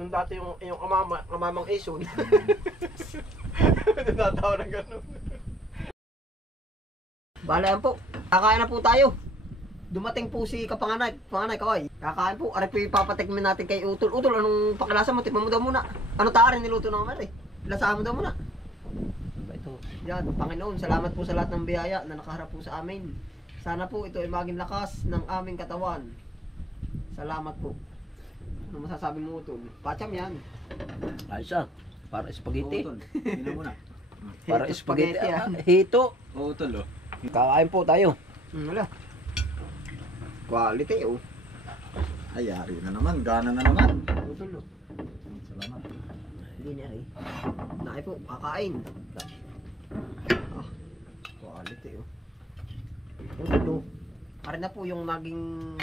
Nung dati yung amamang Eson. Natatawa na gano'n. Bala yan po. Kakain na po tayo. Dumating po si Kapanganay. Panganay, kaway. Kakain po. Aray po ipapatikmin natin kay Utol. Utol, anong pakilasa mo? Tikman mo daw muna. Ano taarin niluto ng Mary? Lasahan mo daw muna. Ito. Yan, Panginoon. Salamat po sa lahat ng biyaya na nakaharap po sa amin. Sana po ito ay maging lakas ng aming katawan. Salamat po. Ano masasabi mo, Utol? Pacham yan. Ayos ah. Para spaghetti. Tingnan mo na. Para spaghetti. yan. Hito. Oo, tol, oh. Kakain po tayo. Wala. Quality, oh. Ay, yari na naman. Gana na naman. Utol, oh. Salamat. Hindi niya, eh. Naki po, kakain. Ah, quality, oh. Ito. Para na po yung naging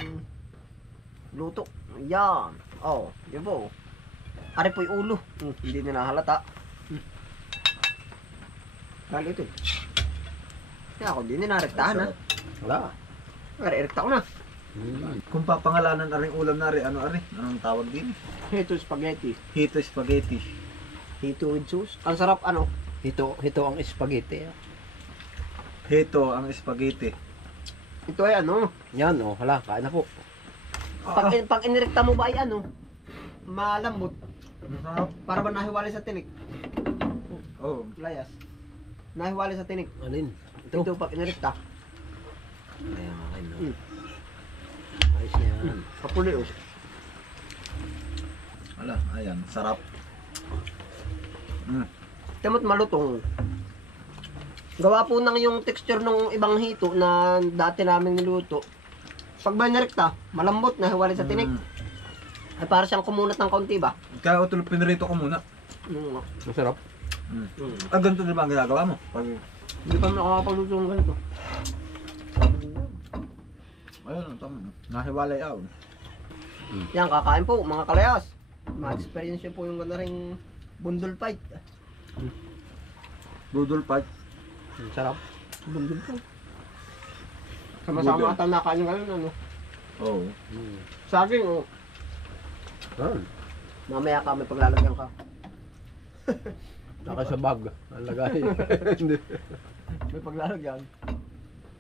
luto. Yan. Oh, yun po. Ari po yung ulo. Hindi na nahalata. Dali ito. Kaya ako, hindi na narektahan, ha. Wala. Rekta ko na. Kung papangalanan na rin ulam na rin, anong tawag din? Ito spaghetti. Hito spaghetti. Hito with sauce. Ang sarap, ano? Hito ang spaghetti. Hito ang spaghetti. Ito ay ano? Yan oh, hala, kain na po. Pag inirekta mo ba ay ano? Malambot. Masarap. Para ba nahiwalay sa tinik? Oo. Layas. Nahiwalay sa tinik. Alin? Ito pag inirekta. Ayan, kain na. Ayos na yan. Kapuli, oh. Wala, ayan. Sarap. Timot malutong. Gawa po ng yung texture ng ibang hito na dati namin niluto. Pag ba nirekta, malambot na hiwalay sa tinik. Ay para siyang kumunat ng kaunti ba? Kaya utol, pinrito ko muna. Masarap. Ah, ganito din ba ang ginagawa mo? Pag... Hindi pa nakakapagluto ng ganito. Ayun, tama. Nahiwalay ako. Yan, kakain po mga kalayas. Ma-experience nyo po yung ganda ring bundle fight. Budol fight. Sarap. Bundle fight. Sama-sama ata nakain yung ganun, ano? Oo. Saging, oh. Mamaya ka, may paglalagyan ka. Saka sa bag. Nalagay. May paglalagyan.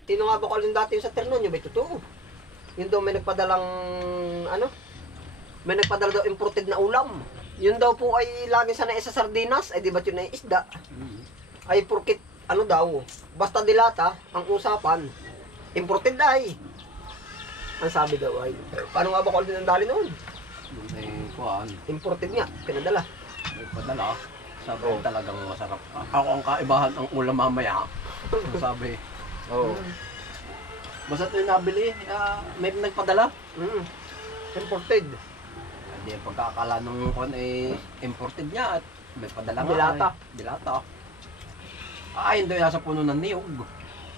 Sino nga ba kalin dati yung sa terno nyo? May totoo. Yun daw may nagpadalang, ano? May nagpadala daw imported na ulam. Yun daw po ay lagi sana isa sardinas. Ay di ba yun ay isda? Ay porkit, ano daw? Basta dilata, ang usapan. Imported ay. Ang sabi daw ay, paano nga ba kalin ang dali noon? May kuhaan. Imported nga, pinadala. May padala. Sabi talagang masarap. Ako ang kaibahan ang ulam mamaya. Sabi. Oo. Basta ito yung nabili, may nagpadala. Imported. Hindi ang pagkakala nung kung imported niya at may padala nga. Dilata. Dilata. Ayun daw nasa puno ng niyog.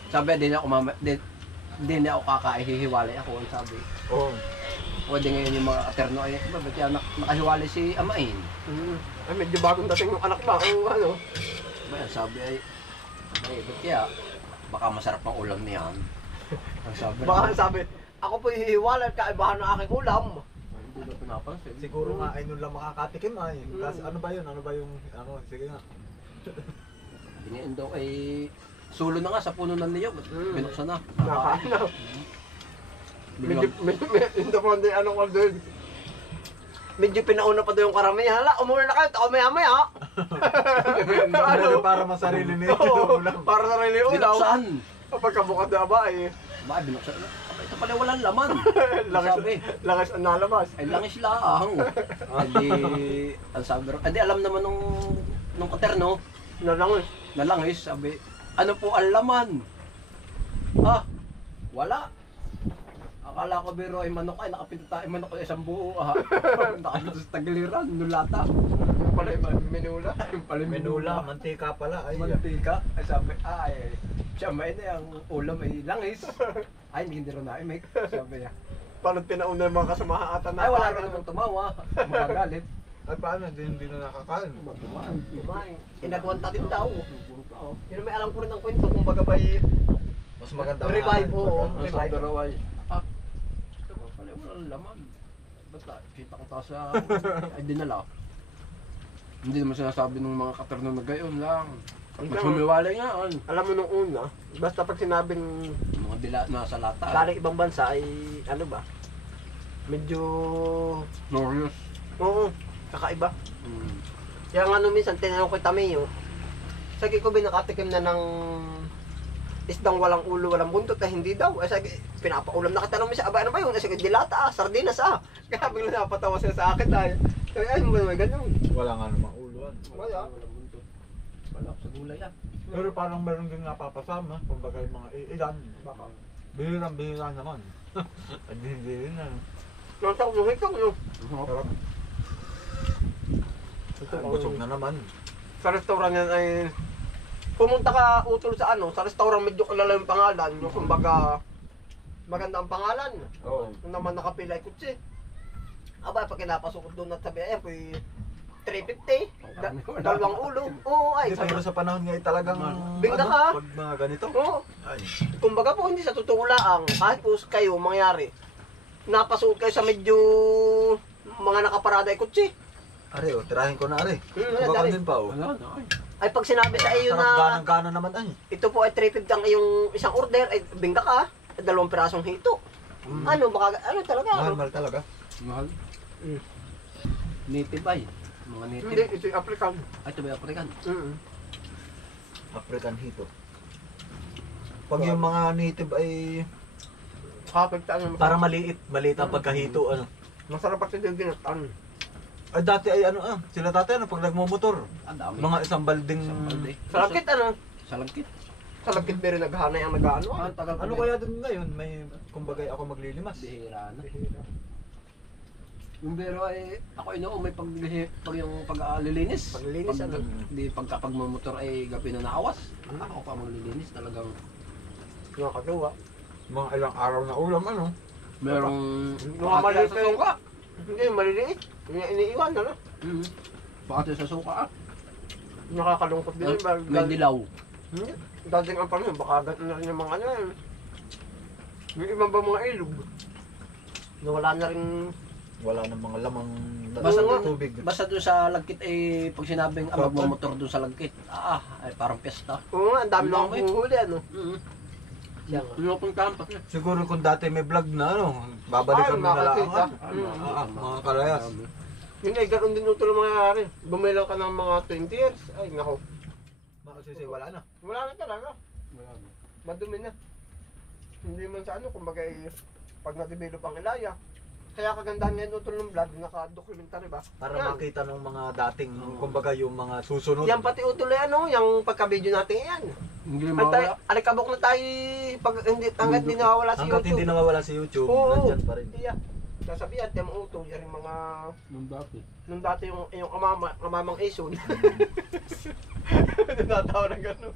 Sabi, di na ako kakahihiwalay ako. Sabi. Oo. Pwede ngayon yung mga katerno ay, ba't kaya nakahiwalay si Amain? Ay, medyo bagong dating yung anak ba? Ang ano? Bayan, sabi ay, ba't kaya, baka masarap ang ulam niyan. Ang sabi Baka sabi, ako po hihiwalay at kaibahan ng aking ulam. Hindi na pinapansin. Siguro nga ay nun lang makakatikim ay. Kasi ano ba yun? Ano ba yung... Ano, sige nga. Tingin daw ay sulo na nga sa puno ng niyog. Binuksan na. Nakain na. Medyo ano ko doon. Medyo pinauna pa doon yung karamihan. Hala, umuwi na kayo. Ako maya-maya. Ano? Para masarili nito. Oo, para sa sarili ulam. Binuksan. Pagkabukad na ba eh. Bakit binuksan na? Ito pala walang laman. Langis ang nalabas. Ay langis lang. Adi, ang sabi rin. Adi alam naman nung katerno. Nalangis. Nalangis, sabi. Ano po ang laman? Ah, wala. Akala ko biro ay manok ay nakapinta tayo manok ay isang buo nakapinta sa tagiliran, nulata. Yung pala yung menula. Yung pala yung Menula, mantika pala. Ay, mantika. Ay sabi, ay, siya may na yung ulam ay langis. Ay, hindi rin na imik. Sabi niya. Paano pinauna yung mga kasamahaatan na? Ay, wala ka namang tumawa. Magagalit. Ay, paano? Hindi na nakakain. Kumain. Inagwanta din daw. Yun may alam ko rin ang kwento kung baga ba'y Mas maganda. revive, oo. Ang sabi raw ay, ito ba pala walang laman. kita ko ta sa ay dinala. Hindi naman sinasabi ng mga katerno na gayon lang. Mas humiwalay nga. Alam mo nung una, basta pag sinabing Mga dila nasa lata. galing ibang bansa ay ano ba? Medyo Glorious. oo, kakaiba. Mm. Kaya nga ano minsan tinanong ko kay Tameo, sagi ko binakatikim na ng isdang walang ulo, walang buntot, hindi daw. Eh sagi, pinapaulam na kita nung siya, aba ano ba yun? Sige, dilata sardinas Kaya bigla napatawa siya sa akin dahil, ay mo ba ganun? Wala nga namang uluan. Wala. Walang buntot. Wala sa gulay ah. Pero parang meron din napapasama, kumbaga yung mga ilan. Baka. Bihirang-bihira naman. Hindi rin na. Nasa ko yung hikang yun. Pero busog na naman. Sa restaurant yan ay, pumunta ka utol sa ano, sa restaurant medyo kilala yung pangalan, yung kumbaga, maganda ang pangalan. Oo. Yung naman nakapila ay kutsi. Aba, pag kinapasok doon at sabi, ayan po, 350, dalawang ulo. Oo, ay. Hindi, pero sa panahon ngayon talagang Bigla ka. pag mga ganito. Oo. Ay, Kumbaga po, hindi sa totoo lang, kahit po kayo mangyari, napasuot kayo sa medyo mga nakaparada ay kutsi. are, tirahin ko na are. Tari. Baka din pa oh. Wala na ay. Ay pag sinabi sa iyo Sarap na ganang-gana naman ay. ito po ay 350 ang iyong isang order, ay bingka ka, ay 2 pirasong hito. Ano, baka, ano talaga? Mahal, Ano? mahal talaga. Mahal. Mm. Native ay. Mga native. Hindi, ito yung African. Ay, ito ba yung African? African hito. Pag yung mga native ay Kapag ano, parang maliit ang pagkahito ano. masarap kasi yung ginatan. Ay dati ay ano sila dati ano pag nagmumotor, Ang dami. mga isang balding Balde. Sa langkit ano? Sa langkit. Sa langkit ba rin naghanay ang nag-ano? Ah, tagal ano kaya dun ngayon may kumbaga ako maglilimas. Bihira na. Yung bero ay ako may pag yung pag-alilinis. Paglilinis, Pag, ano? Di pagka pagmumotor ay gabi na naawas. Ako pa maglilinis talagang Yung kagawa. Mga ilang araw na ulam ano. merong Mga maliit sa suka. Hindi, maliliit. Iniiwan na. Mhm. Bakit sa suka ah. Nakakalungkot din yun. May dilaw. Dating ang panahon, baka ganun na rin yung mga ano yan. Yung iba ba mga ilog? Nawala na rin. Wala nang mga lamang Basta doon- tubig. Basta doon sa lagkit ay pag sinabing magmumotor doon sa lagkit, ay parang piyesta. Oo nga, ang dami Ang na dami. huli ano. Mhm. Siya nga. Pinupuntahan pa siya. Siguro kung dati may vlog na ano, babalikan mo na lang makakita. mga kalayas. Yun ay ganoon din ito lang mangyayari. Bumilang ka ng mga 20 years. Ay nako. Makasisi wala na. Wala na talaga. Madumi na. Hindi man sa ano, kumbaga pag na-develop ang ilaya. Kaya kagandahan ngayon ito ng vlog, naka-documentary ba? Para Yan. makita ng mga dating kumbaga yung mga susunod. Yan pati utuloy ano, yung pagka-video natin yan. Hindi Ay, mawala. alikabok na tayo pag hindi hanggat hindi nawawala si Hanggat YouTube. hindi nawawala si YouTube, Oo. nandyan pa rin. Iya. Sasabihan, yung mga uto, yan yung mga Nung dati. nung dati yung amamang Ason. Natawa na gano'n.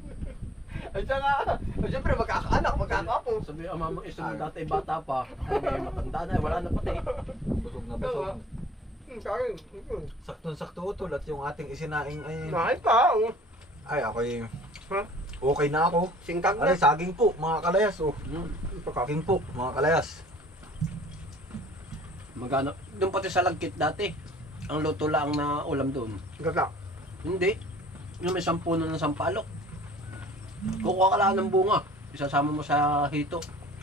Ay siya nga. Ay siyempre magkakaanak, magkakapo. Sabi ang mama isa nung dati bata pa, ay matanda na, wala na pati. Busog na busog. Sabi, Saktong-sakto utol at yung ating isinaing ay nahay pa. Oh. ay ako'y Ha? okay na ako. Singkag Ay na. saging po mga kalayas oh. Saging po mga kalayas. Magano, doon pati sa lagkit dati, ang luto lang na ulam doon. Gata. Hindi, yung may 10 puno ng sampalok. Kukuha ka lang ng bunga, isasama mo sa hito.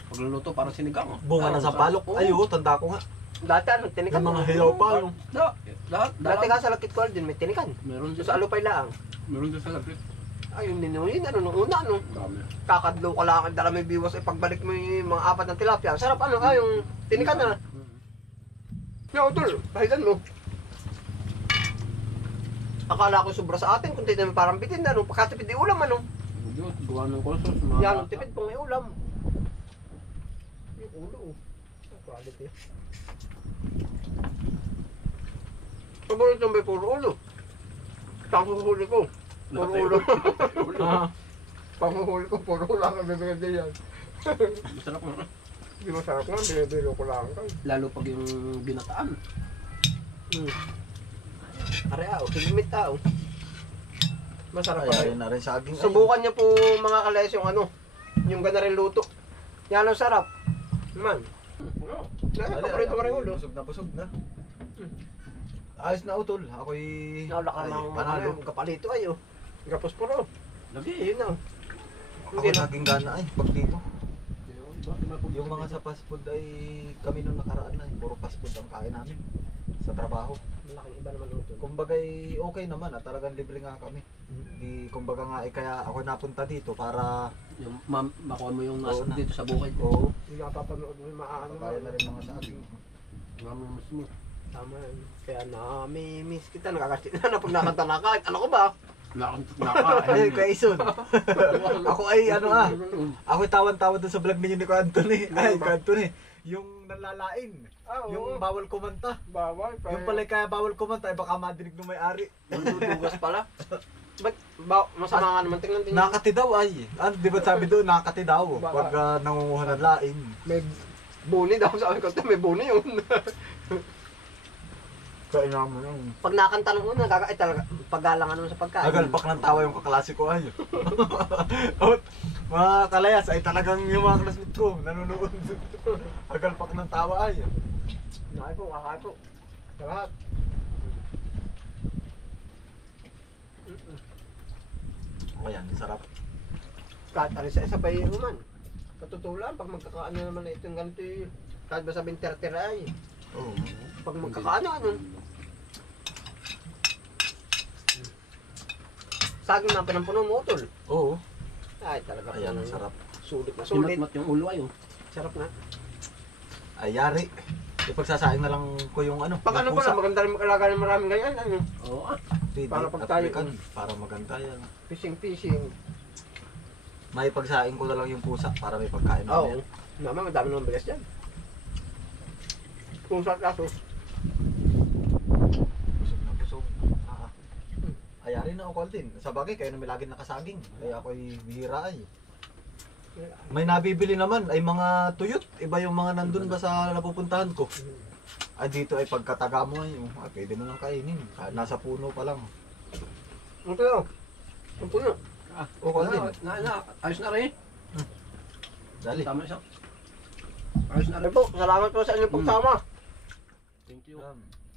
Pagluluto parang sinigang. Bunga ng sampalok. Oo. Ay oh, tanda ko nga. Dati ano, tinikan. Yung mga hilaw pa no. Lahat. Dati ka sa lakit ko din, may tinikan. Meron So din sa alupay lang. Meron din sa lagkit. Ayun din yun, ano, nung una, ano. Dami. Kakadlo ka lang, dala may biwas, ay pagbalik mo yung mga 4 ng tilapia. Sarap ano, yung tinikan na. Yung utol, pahidan mo. Akala ko sobra sa atin, kung tinanong parang bitin na, ano, pagkatipid di ulam, ano. Hindi, gawa ng konsos. Yan, tipid pong may ulam. Yung ulo, oh. Quality. Paborito may puro ulo. Panghuhuli ko. Puro ulo. Panghuhuli ko, puro ulo ang bibigyan din yan. Masarap mo. Hindi masarap nga, binibiro ko lang. Lalo pag yung binataan. Are ah, higmit ah. Masarap pa Ay rin. na rin saging. ay. Subukan niyo po mga kalayas yung ano, yung gana rin luto. Yan ang sarap. Man. Paborito ko rin ulo. Busog na busog na. Ayos na utol. Ako'y Nawala ka ay, ng panalo. kapalito ay oh. Kapos puro. Lagi. Yun na. Ako naging gana ay pag dito. Yung mga sa fast food ay kami nung nakaraan na puro fast food ang kain namin sa trabaho. Malaking iba naman utol. Kumbaga okay naman at talagang libre nga kami. Di kumbaga nga kaya ako napunta dito para Yung makuha mo yung nasa Oo na. dito sa bukid. oo, Hindi napapanood mo yung maano. kaya na rin mga sa akin. Mamimis mo. Tama yun. Kaya nami-miss kita. Nakakastin na pag nakanta na kahit ano ko ba? Ay, Kaison. Ako ay ano ako tawan-tawa dun sa vlog ninyo ni Ko Anthony. Ay, Ko Anthony. Yung nalalain. Yung bawal kumanta. Bawal. Yung pala kaya bawal kumanta ay baka madinig ng may-ari. Dudugas pala. Ba't masama nga naman tingnan din. Nakati daw ay. Ano, di ba sabi doon, nakati daw. Baka- Pag nangunguha ng lain. May buni daw sa akin ko. May buni yun. Kaya naman yun. Pag nakanta nung una, nakakait talaga. Paggalangan naman sa pagkain. Agalpak ng tawa yung kaklase ko ay. At mga kalayas ay talagang yung mga classmate ko nanonood. Agalpak ng tawa ay. Nakay po, kakay po. Sa lahat. Ayan, sarap. Kahit alis sa isa pa yung man. Katutulan, pag magkakaano naman na itong ganito yung kahit ba sabihin tira-tira ay. Oo. Pag magkakaano, ano? Saging na pinampuno mo, utol. Oo. Ay, talaga. Ayan, sarap. Sulit na sulit. Simat-mat yung ulo ay oh. Sarap na. Ay, yari. Ipagsasaing na lang ko yung ano. Pag ano yung pala, pusa. maganda rin mag-alaga ng maraming ganyan. Ano? Oo ah. Pwede, para pag tayo- African, para maganda yan. Fishing. May pagsaing ko na lang yung pusa para may pagkain Oo. namin. Naman, ang dami naman bigas dyan. Kung sa kaso, Busog na busog. Ayari na ako din. Sa bagay, kayo na may laging nakasaging. Kaya ako'y bihira ay. May nabibili naman ay mga tuyot. Iba yung mga nandun ba sa napupuntahan ko. Ay dito ay pagkataga mo ay, pwede mo nang kainin. Nasa puno pa lang. ang puno. Ang puno. O din. Ayos na rin. Dali. Tama siya. Ayos na Ano rin. po, salamat po sa inyong pagsama. Thank you.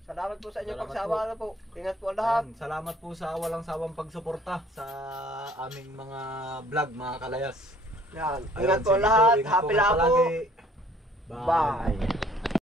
Salamat po sa inyong Salamat pagsama. po. Ano po. Ingat po ang lahat. Ayan, salamat po sa walang sawang pagsuporta sa aming mga vlog, mga kalayas. Yan. Ayan, Ingat po sige ang lahat. ingat Happy kayo lang po. palagi. Bye.